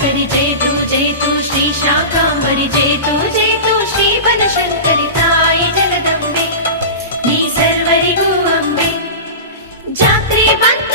ಶಂಕರಿ ಜೇತು ಶ್ರೀ ಶಾಕಾಂಬರಿ ಜೇತು ಶ್ರೀ ಬನಶಂಕರಿ ತಾಯಿ ಜಗದಂಬೆ ನೀ ಸರ್ವರಿಗೂ ಅಂಬೆ ಜಾತ್ರೆ ಬಂತು